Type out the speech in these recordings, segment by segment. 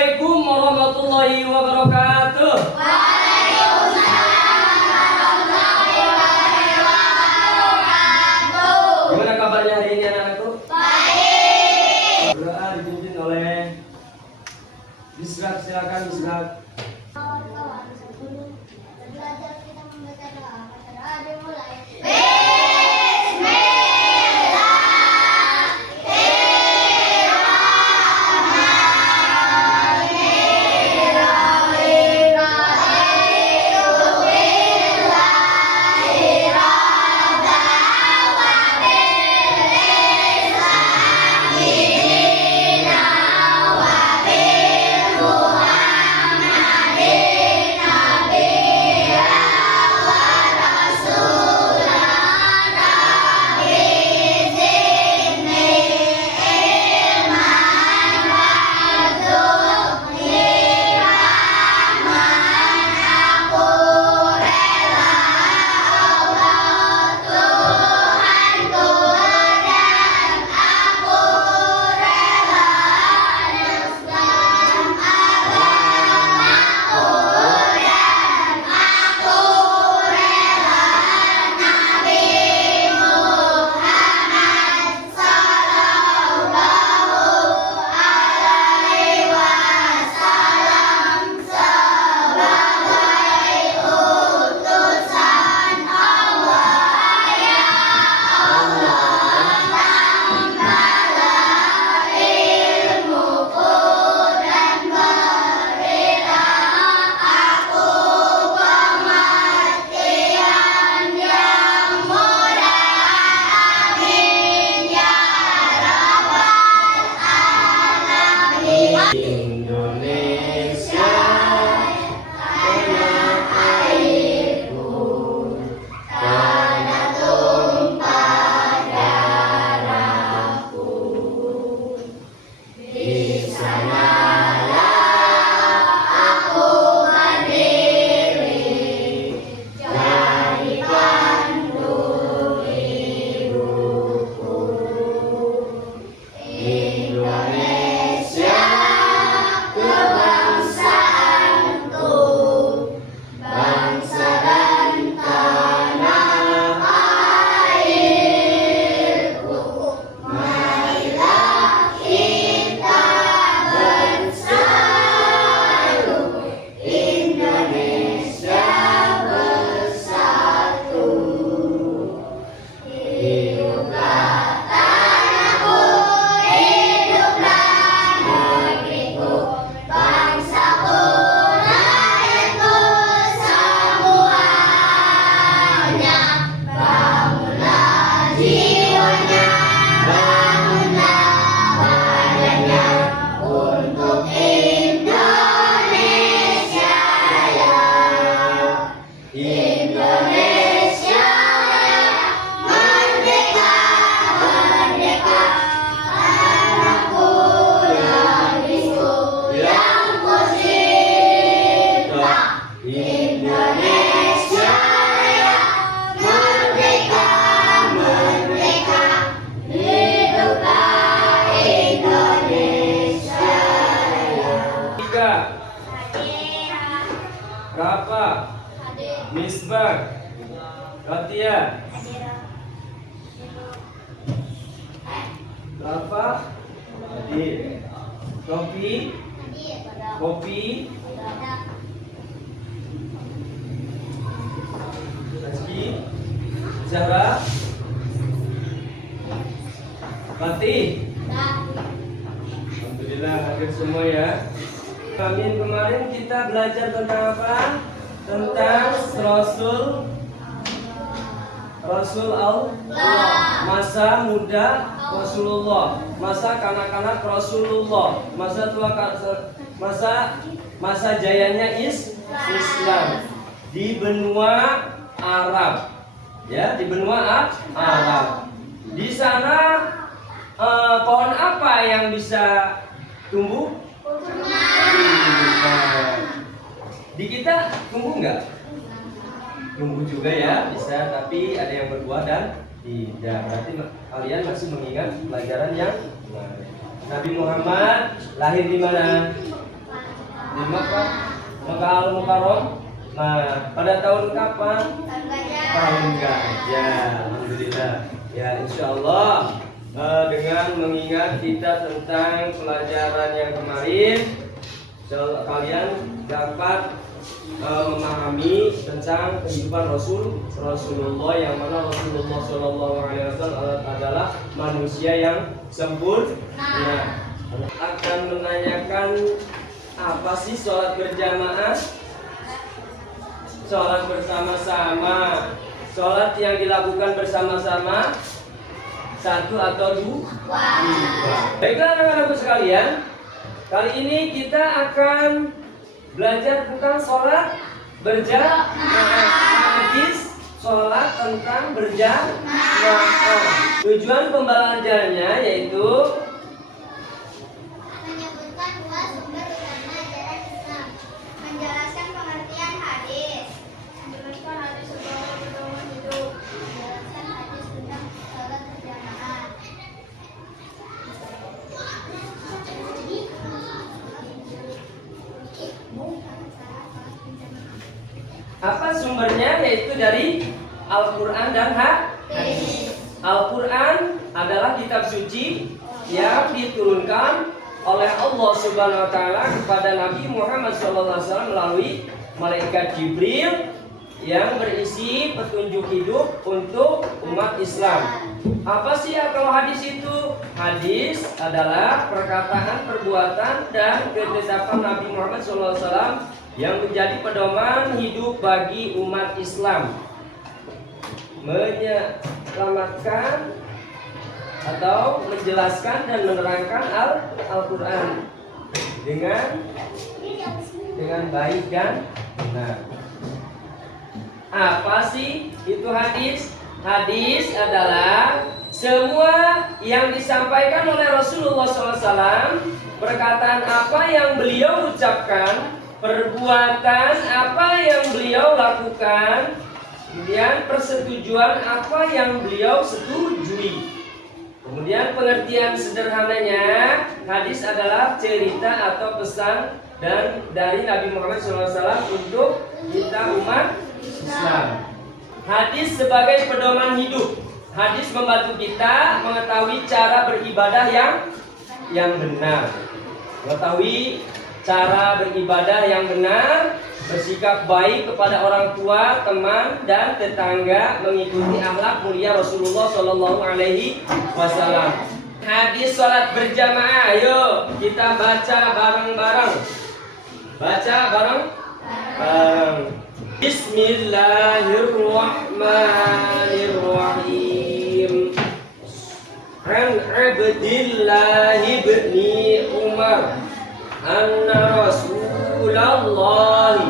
Assalamualaikum warahmatullahi wabarakatuh. Waalaikumsalam warahmatullahi wabarakatuh. Gimana kabarnya hari ini anak-anakku? Baik. Doa dipimpin oleh Bisrak, silakan Bisrak. Kawan-kawan, sebelum belajar kita membaca doa. Baca doa dimulai. Indonesia tanah airku, tanah tumpah darahku. Di sanalah aku berdiri, jadi pandu hidupku. Indonesia kebangsaanku, bangsa dan tanah airku. Marilah kita bersatu, Indonesia bersatu. Hiduplah tanahku, hiduplah negeriku, bangsaku, rakyatku semuanya. Bangunlah jiwanya, bangunlah badannya untuk Indonesia Raya. Indonesia Raya, merdeka, merdeka, tanahku yang bisu, yang ku cinta. Indonesia Raya, merdeka, merdeka, hiduplah Indonesia Raya. Tiga, Rafa, Misbah, Katia, Rafa, hadir. Kopi, kopi, Rizky, Zahra, Fatih. Alhamdulillah hadir semua ya. Kemarin kita belajar tentang apa? Tentang Rasul Allah, masa muda Rasulullah, masa kanak-kanak Rasulullah, masa tua, masa jayanya Islam di benua Arab, ya, di benua Arab. Di sana pohon apa yang bisa tumbuh? Di kita tumbuh nggak? Tumbuh juga ya, bisa, tapi ada yang berbuah dan tidak. Berarti kalian masih mengingat pelajaran yang kemarin. Nabi Muhammad lahir di mana? Di Makkah Al-Mukarram. Nah, pada tahun kapan? Tahun gajah. Alhamdulillah. Ya, insya Allah dengan mengingat kita tentang pelajaran yang kemarin, kalian dapat memahami tentang kehidupan Rasulullah, yang mana Rasulullah SAW adalah manusia yang sempurna. Akan menanyakan apa sih sholat berjamaah? Sholat bersama-sama, sholat yang dilakukan bersama-sama, satu atau dua. Baiklah anak-anakku sekalian, kali ini kita akan belajar tentang sholat berjamaah. Hadis sholat tentang berjamaah. Tujuan pembelajarannya yaitu menyebutkan dua sumber utama ajaran Islam, menjelaskan pengertian hadis, menjelaskan hadis sebagai pedoman hidup, menjelaskan hadis tentang sholat berjamaah. apa sumbernya? Yaitu dari Al-Quran dan hadis. Al-Quran adalah kitab suci yang diturunkan oleh Allah Subhanahu wa taala kepada Nabi Muhammad SAW melalui malaikat Jibril yang berisi petunjuk hidup untuk umat Islam. Apa sih kalau hadis itu? Hadis adalah perkataan, perbuatan, dan ketetapan Nabi Muhammad SAW yang menjadi pedoman hidup bagi umat Islam, menyelamatkan atau menjelaskan dan menerangkan Al-Quran dengan baik dan benar. Apa sih itu hadis? Hadis adalah semua yang disampaikan oleh Rasulullah SAW, perkataan apa yang beliau ucapkan, perbuatan apa yang beliau lakukan, kemudian persetujuan apa yang beliau setujui. Kemudian pengertian sederhananya, hadis adalah cerita atau pesan dan dari Nabi Muhammad SAW untuk kita umat Islam. Hadis sebagai pedoman hidup. Hadis membantu kita mengetahui cara beribadah yang benar. Mengetahui cara beribadah yang benar, bersikap baik kepada orang tua, teman, dan tetangga, mengikuti akhlak mulia Rasulullah Shallallahu Alaihi Wasallam. Hadis sholat berjamaah, ayo kita baca bareng-bareng. Baca bareng-bareng. Bismillahirrahmanirrahim. An Abdillah bin Umar anna Rasulullah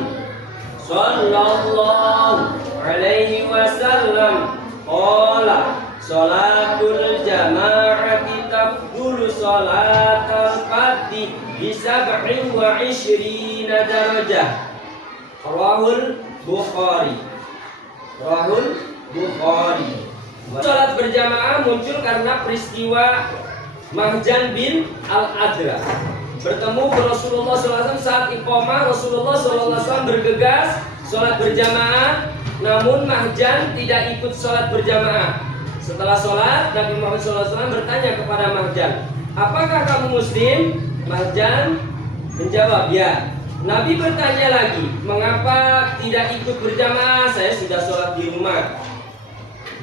sallallahu alaihi wasallam qala salatul jama'ati tafdulu salatal fardhi bi 27 darajah. Rawahul Bukhari. Salat berjamaah muncul karena peristiwa Mahjan bin Al-Adra bertemu Rasulullah SAW saat iqamah. Rasulullah SAW bergegas sholat berjamaah, namun Mahjan tidak ikut sholat berjamaah. Setelah sholat, Nabi Muhammad SAW bertanya kepada Mahjan, apakah kamu muslim? Mahjan menjawab, ya. Nabi bertanya lagi, mengapa tidak ikut berjamaah? Saya sudah sholat di rumah.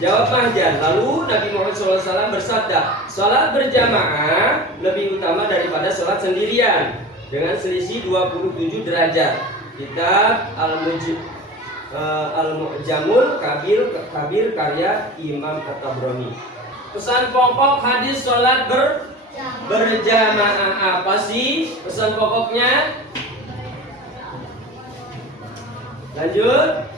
Jawab Mahjan. Lalu Nabi Muhammad SAW bersabda, sholat berjamaah lebih utama daripada sholat sendirian dengan selisih 27 derajat. Kitab Al-Mu'jamul Kabir karya Imam At-Tabrani. Pesan pokok hadis sholat berjamaah apa sih? Pesan pokoknya? Lanjut.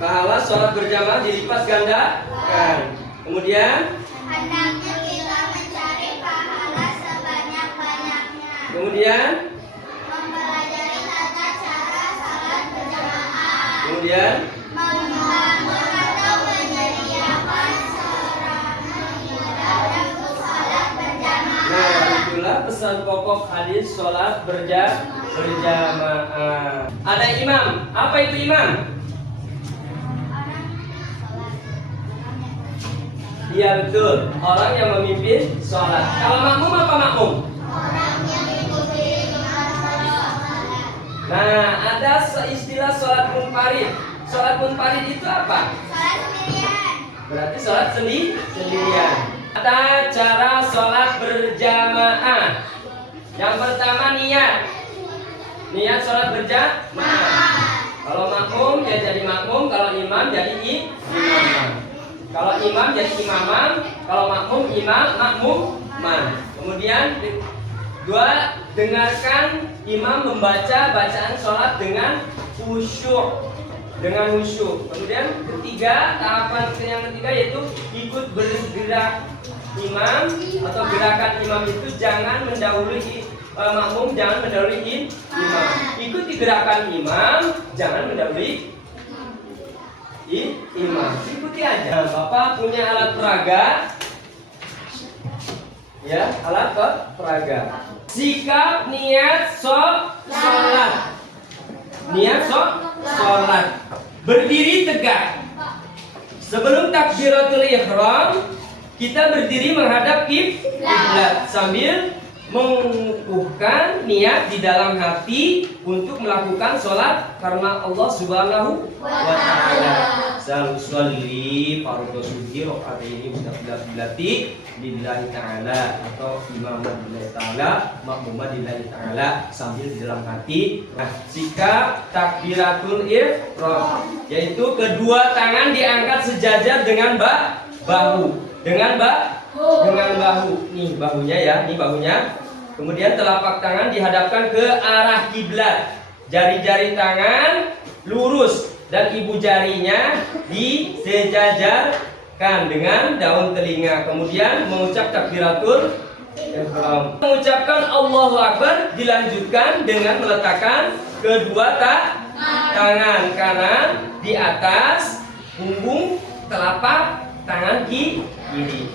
Pahala sholat berjamaah dilipat gandakan. Kemudian Hendaknya kita mencari pahala sebanyak-banyaknya. Kemudian Mempelajari tata cara salat berjamaah. Kemudian Membangun atau menyediakan sarana ibadah alasan pokok hadis sholat berjamaah. Ada imam. Apa itu imam? Iya betul. Orang yang memimpin sholat. Kalau makmum apa makmum? Orang yang mengikuti imam sholat. Nah, ada istilah sholat munfarid. Sholat munfarid itu apa? Sholat sendirian. Berarti sholat sendirian. Ada cara sholat berjamaah. Yang pertama niat. Niat sholat berjamaah. Kalau makmum ya jadi makmum, kalau imam jadi imam. Kalau imam jadi imaman, kalau makmum makmuman. Kemudian dua, dengarkan imam membaca bacaan sholat dengan khusyuk. Kemudian ketiga, tahapan yang ketiga yaitu ikut bergerak imam atau gerakan imam itu jangan mendahului makmum, jangan mendahului imam. Ikuti gerakan imam, jangan mendahului imam. Ikuti aja. Bapak punya alat peraga. Ya, alat peraga. Sikap niat sholat. Niat sholat. Berdiri tegak. Sebelum takbiratul ihram, kita berdiri menghadap kiblat sambil mengukuhkan niat di dalam hati untuk melakukan sholat karena Allah Subhanahu wa ta'ala. Salli fardhu subhi rakaat ini bilati lillahi ta'ala atau imam lillahi ta'ala, makmumah lillahi ta'ala sambil di dalam hati. Nah, sikap takbiratul ihram yaitu kedua tangan diangkat sejajar dengan bahu. Dengan bahu. Nih bahunya ya, nih bahunya. Kemudian telapak tangan dihadapkan ke arah kiblat. Jari-jari tangan lurus dan ibu jarinya disejajarkan dengan daun telinga. Kemudian mengucap takbiratul ihram. Mengucapkan Allahu Akbar dilanjutkan dengan meletakkan kedua tangan kanan di atas punggung telapak tangan kiri.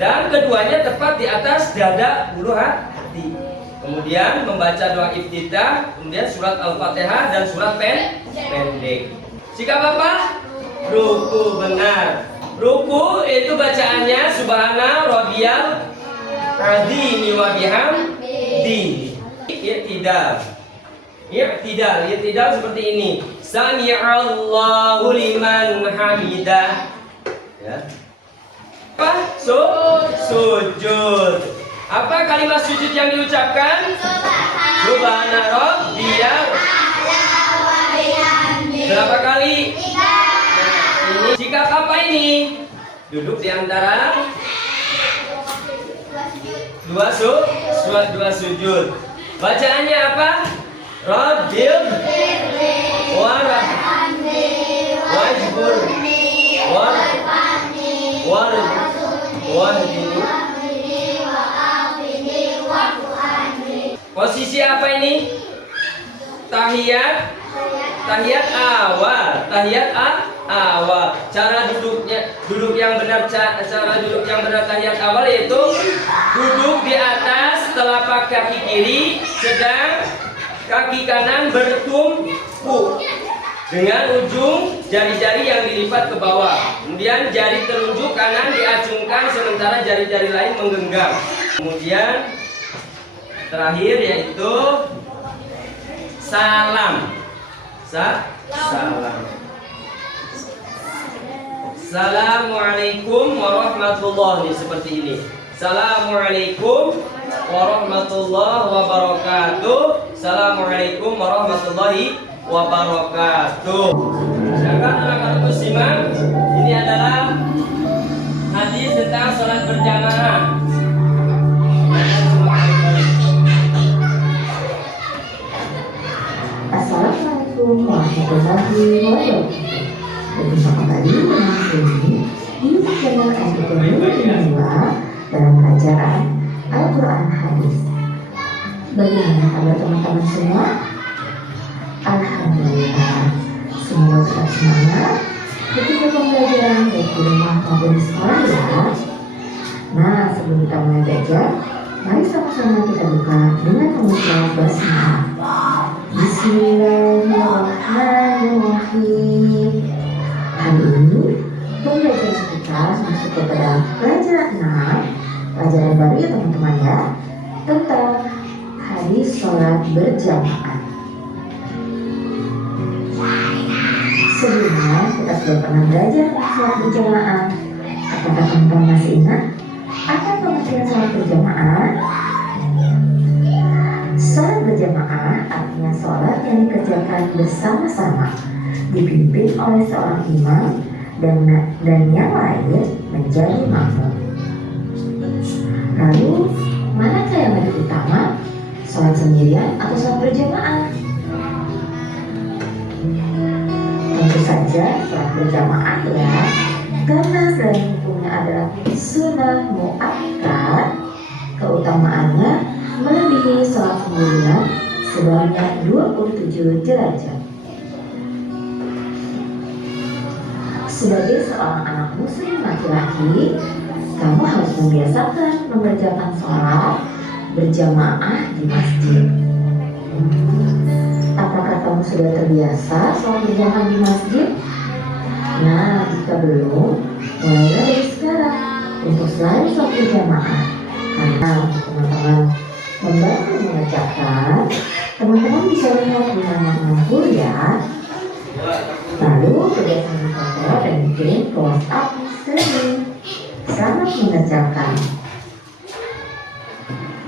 Dan keduanya tepat di atas dada ulu hati. Kemudian membaca doa iftitah, kemudian surat Al-Fatihah dan surat pendek. Sikap apa? Ruku, benar. Ruku itu bacaannya Subhana Rabbiyal Azim wa bihamdi. I'tidal seperti ini. Sami'allahu liman hamidah. Ya. Apa? Sujud. Apa kalimat sujud yang diucapkan? Subhana Rabbiyal. Berapa kali? Ini sikap apa ini? Duduk di antara dua sujud. Bacaannya apa? Rabbil warhamni wajburni posisi apa ini? Tahiyat awal. Cara duduk yang benar tahiyat awal yaitu duduk di atas telapak kaki kiri, sedang kaki kanan bertumpu dengan ujung jari-jari yang dilipat ke bawah. Kemudian jari telunjuk kanan diacungkan sementara jari-jari lain menggenggam. Kemudian terakhir yaitu salam. Salam. Assalamualaikum warahmatullahi, seperti ini. Assalamualaikum warahmatullahi wabarakatuh. Assalamualaikum warahmatullahi wabarakatuh. Sedangkan anak-anak muslimah, ini adalah hadis tentang sholat berjamaah. Assalamualaikum warahmatullahi wabarakatuh. Berjumpa kembali dengan Sumi di channel Entertainment dalam pelajaran Al-Quran Hadis. Bagaimana kabar teman-teman semua? Alhamdulillah, semoga tetap semangat ketika pembelajaran baik di rumah maupun di sekolah ya. Nah, sebelum kita mulai belajar, Mari sama-sama kita buka dengan membaca basmalah. Bismillahirrahmanirrahim. Hari ini pembelajaran kita masuk kepada pelajaran 6, pelajaran baru ya teman-teman ya, tentang hadis sholat berjamaah. Sebelumnya kita sudah pernah belajar tentang sholat berjamaah. Apakah teman-teman masih ingat apa pengertian sholat berjamaah? Sholat berjamaah artinya sholat yang dikerjakan bersama-sama, dipimpin oleh seorang imam dan yang lain menjadi makmum. Lalu, manakah yang lebih utama? Sholat sendirian atau sholat berjamaah? Tentu saja sholat berjamaah ya, karena selain hukumnya adalah sunnah muakkad, keutamaannya melebihi sholat sendirian sebanyak 27 derajat. Sebagai seorang anak muslim laki-laki, kamu harus membiasakan mengerjakan sholat berjamaah di masjid. Apakah kamu sudah terbiasa sholat berjamaah di masjid? Nah, jika belum, mulailah dari sekarang untuk selalu sholat berjamaah. Karena untuk teman-teman membantu mengerjakan, teman-teman bisa lihat di nomor ya. Lalu berdasarkan foto dan dikirim ke WhatsApp sering. Selamat mengerjakan.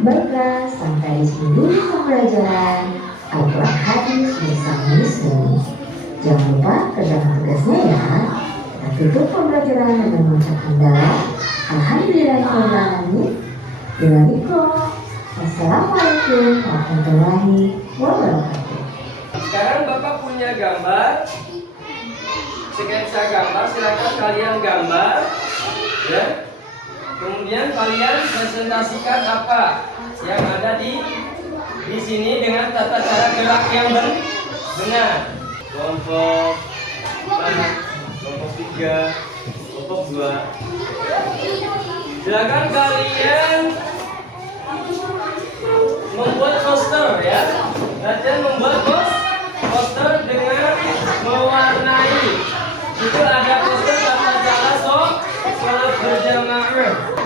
Baiklah, sampai di sini dulu pembelajaran Al-Quran hadis bersama Muslim. Jangan lupa kerjakan tugasnya ya. Kita tutup pembelajaran dengan mengucapkan Alhamdulillahirrahmanirrahim. Wassalamualaikum warahmatullahi wabarakatuh. Sekarang Bapak punya gambar, sketsa gambar, silakan kalian gambar, ya. Kemudian kalian presentasikan apa yang ada di sini dengan tata cara gerak yang benar. Kelompok 3, kelompok 2. Silakan kalian membuat poster ya. Latihan membuat poster dengan mewarnai. Itu ada poster tata cara sholat berjamaah.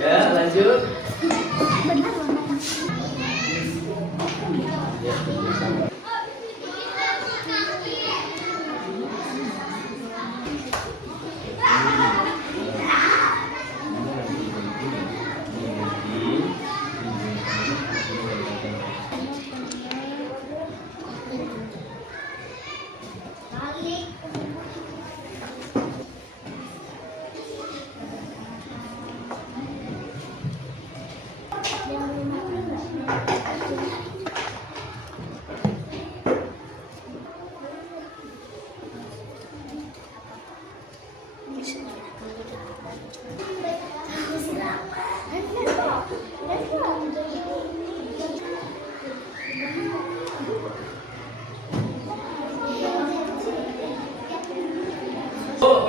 Ya, lanjut.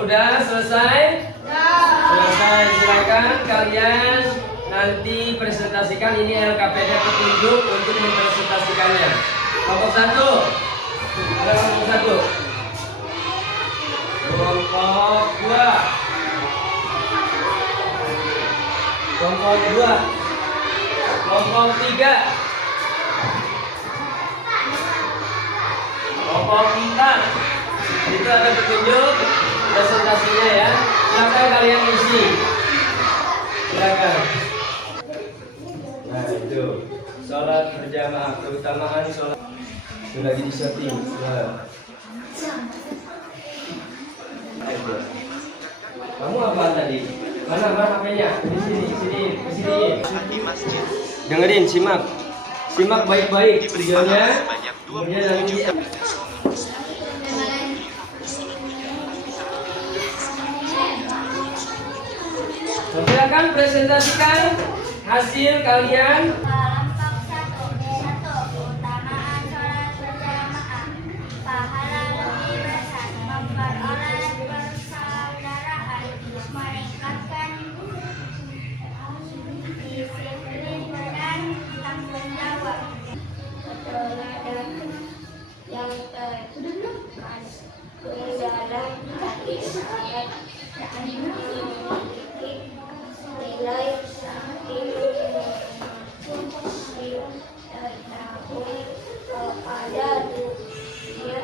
Udah selesai? Selesai. Silakan kalian nanti presentasikan. Ini LKPD petunjuk untuk mempresentasikannya. Kelompok 1. Ada kelompok 1. Kelompok 2. Kelompok 2. Kelompok 3. Kelompok 4. Itu ada petunjuk presentasinya ya. Silakan kalian isi. Silakan. Nah itu sholat berjamaah, keutamaan sholat. Sudah lagi di setting. Kamu apa tadi? Mana HP-nya? Di sini, ke sini. Dengerin, simak baik-baik videonya. Kemudian nanti silakan presentasikan hasil kalian. Kelompok 1. Keutamaan sholat berjamaah. Pahala lebih besar, memperoleh persaudaraan, meningkatkan disiplin dan tanggung jawab. Teladan yang terdekat di dalam hadis ayat dan memiliki nilai kepada dunia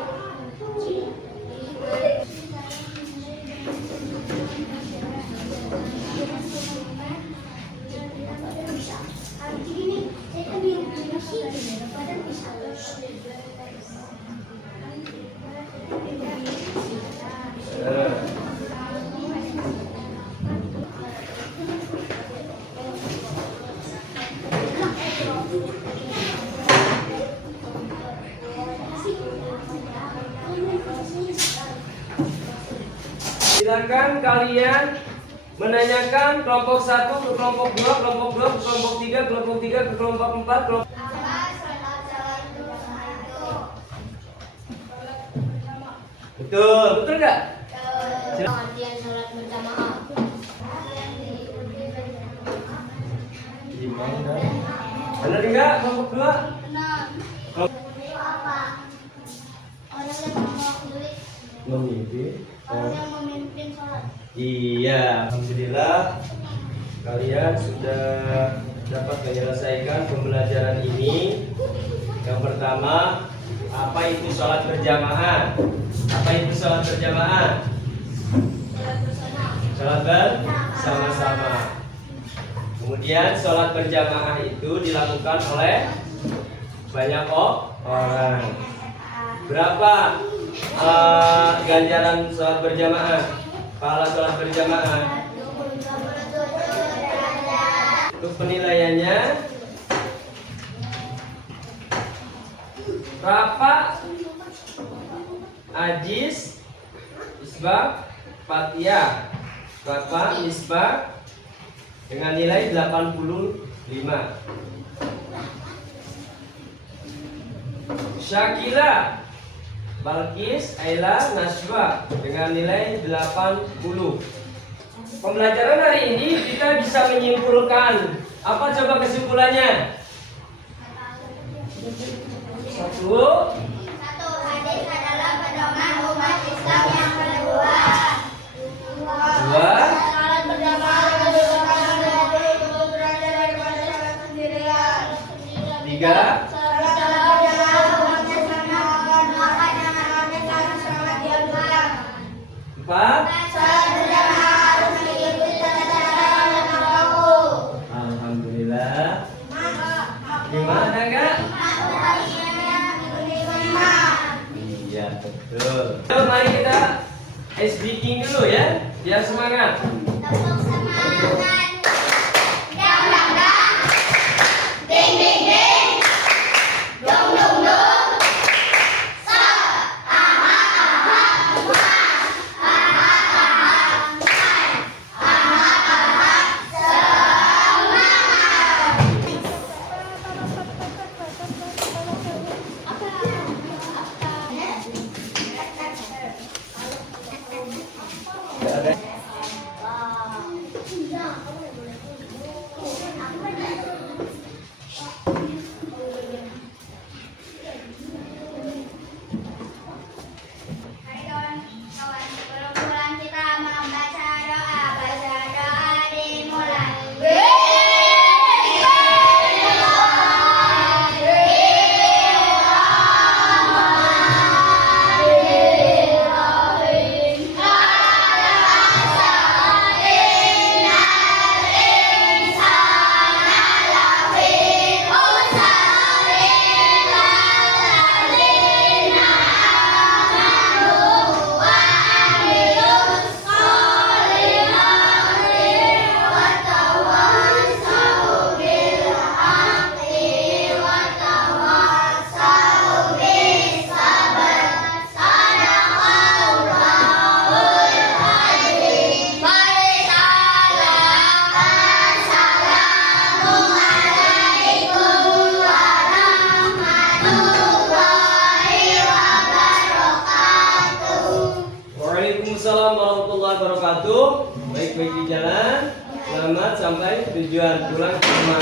Silakan kalian menanyakan kelompok 1 ke kelompok 2, kelompok 2 ke kelompok 3, kelompok 3 ke kelompok 4, kelompok. Betul nggak? Pengertian sholat berjamaah. Benar enggak kelompok 2? Benar. Apa? Orang yang mewakili, Memimpin. orang yang memimpin sholat. Iya, alhamdulillah kalian sudah dapat menyelesaikan pembelajaran ini. Yang pertama, apa itu sholat berjamaah? Apa itu sholat berjamaah? Sholat bersama-sama. Kemudian sholat berjamaah itu dilakukan oleh banyak orang. Berapa ganjaran sholat berjamaah? Pahala sholat berjamaah. Untuk penilaiannya, Rafa, Ajis, Isbah, Fatia, Rafa, Isbah dengan nilai 85. Syakila, Balkis, Ayla, Naswa dengan nilai 80. Pembelajaran hari ini kita bisa menyimpulkan apa coba kesimpulannya? 1. Hadis adalah pedoman umat Islam yang kedua. 2. Sholat berjamaah lebih utama dari derajat daripada sholat sendirian. 3. Sholat berjamaah umat Islam maka jangan karena sholat yang diam. 4. Sholat berjamaah harus mengikuti tata cara yang berlaku. Alhamdulillah. 5 ada enggak? Iya, betul. Mari kita ice breaking dulu ya, biar semangat. Tepuk semangat. Dang dang dang. Ding ding ding. Dung dung dung. Sa. Aha aha. Ma. Aha aha. Hai. Aha aha. Semangat. sepatu, baik-baik di jalan. Selamat sampai tujuan, pulang ke rumah.